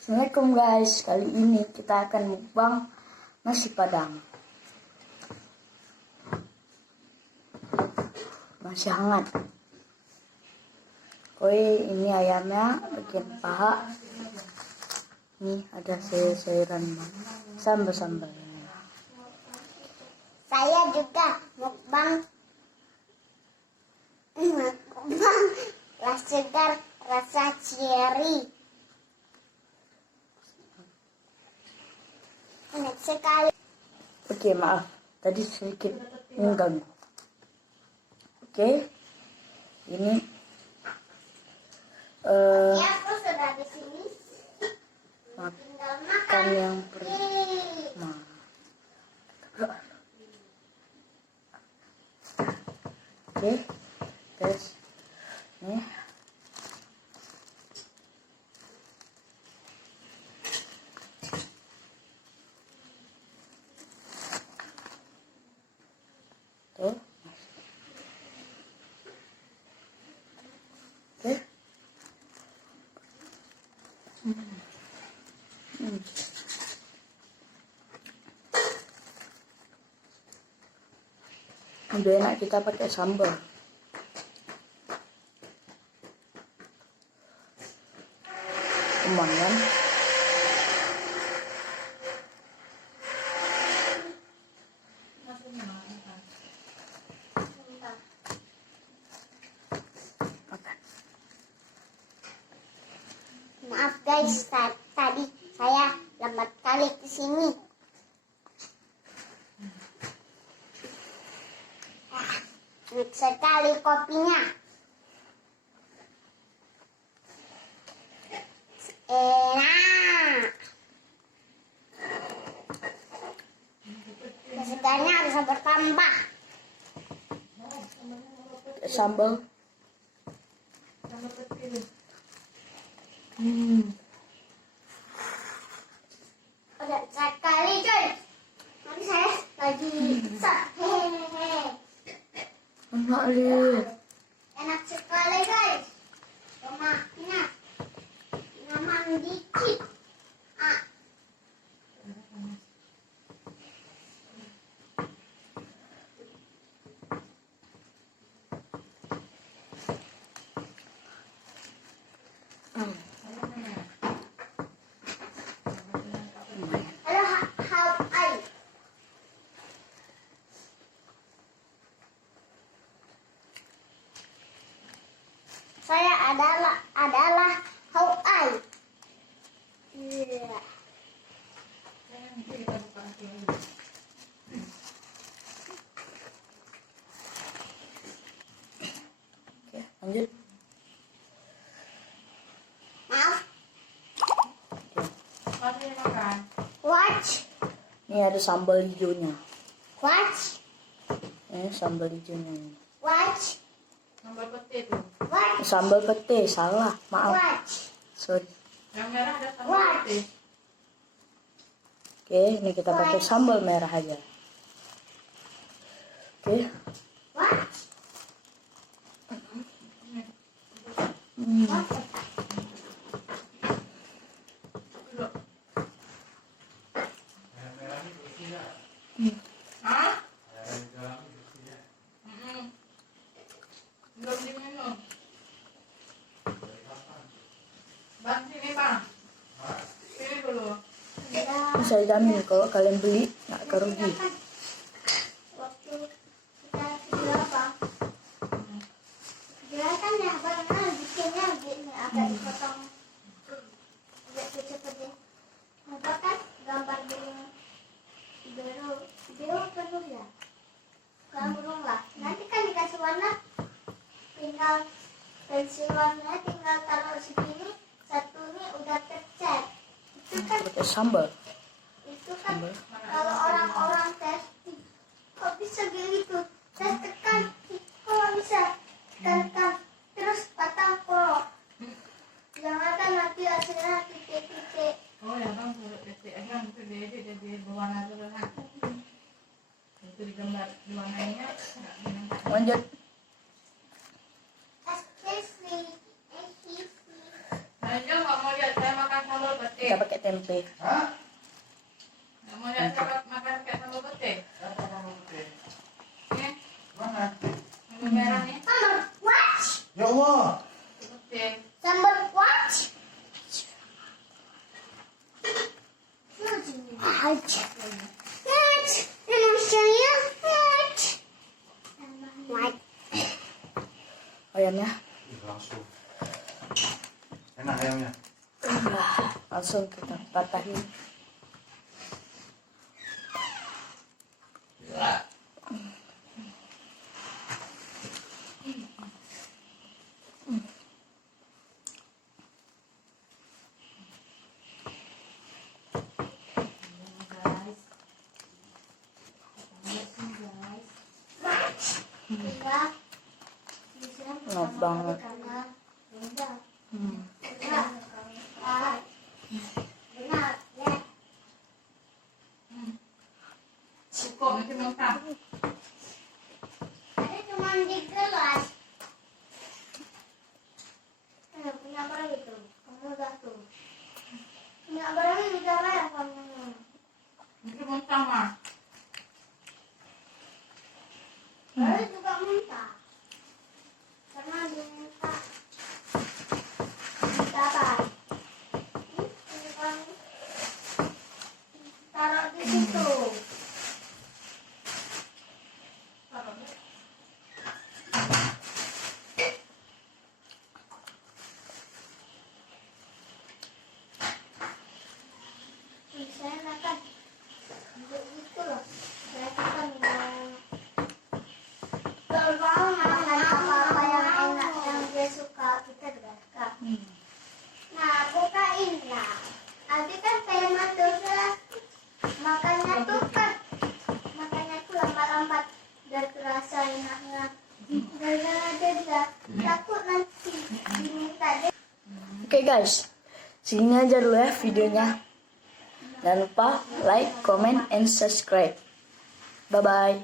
Assalamualaikum guys, kali ini kita akan mukbang nasi padang. Masih hangat. Ini ayamnya bagian paha. Ini ada sayur-sayuran, sambal-sambal. Saya juga mukbang rasa segar, rasa cherry. Enak sekali. Oke, maaf. Tadi sedikit mengganggu. Oke. Ini Ya, aku sudah di sini. Tinggal makan yang pertama. Oke. Terus nih. Tuh. Oke. Udah enak, kita pakai sambal. Lumayan. Maaf guys, tadi saya lambat kali ke sini. Enak sekali kopinya. Enak. Segarnya bisa bertambah. Sambal. Enak sekali coy. Nanti saya lagi hehehe. Enak lihat. Enak sekali guys. Lemaknya nyaman dikit. Halo, how are you? Saya adalah how are you? Iya. Oke, lanjut. Maaf. Makan. Watch. Ini ada sambal hijaunya. Watch. Ini sambal hijaunya. Watch. Sambal pete tuh. Ini Watch. sambal pete, salah. Maaf. Watch. Sorry. Yang merah ada sambal What? pete. Oke, ini kita pakai sambal merah aja. Oke. Watch. Hah? Belum diminum. Bang, sini bang. Sini dulu. Ini saya jamin kalau kalian beli nggak kerugi. Waktu kita video apa? Jelaskan ya bagaimana bikinnya gini agak dipotong agak cepet ya. Apa kan gambar biru penuh ya. Burung lah. Nanti kan dikasih warna, tinggal pensil warnanya tinggal taruh segini, satunya udah tercat. Itu kan Pakai sambal. itu kan kalau orang-orang testing kok bisa gitu, saya tekan kok bisa tekan terus patah kok, jangan kan nanti hasilnya titik-titik. Oh ya bang, pete bang itu dia berwarna dulu lah. Itu digambar diwarnainya. Lanjut. Excuse me. Nah, nggak mau lihat saya makan sambal pete. kita pakai tempe. Hah? Nggak mau lihat sahabat makan kayak sambal putih? Apa kamu putih? Nih, Mana? sambal merah nih. Sambal what? Ya Allah. Putih. Sambal what? Aja. What? Emang saya what? What? Ayamnya. Ih, langsung. Enak ayamnya. Langsung kita patahin. Enak banget. Cukup nanti mentah. Ada cuma di gelas. Punya berapa itu? Kamu udah tuh. Punya berapa itu ya kamu? Nanti mentah mah. Lalu juga muntah. Karena dia minta. Minta apa? Ini kan taruh di situ. Saya makan untuk itu loh. Saya kan kalau makan apa-apa yang enak yang dia suka kita juga suka. Nah, bukain lah. Nanti kan tema tuh makannya tuh kan makannya tuh lambat-lambat dan terasa enaknya. Gara-gara dia takut nanti diminta dia. Oke guys, segini aja dulu ya videonya. Jangan lupa like, comment, and subscribe. Bye-bye.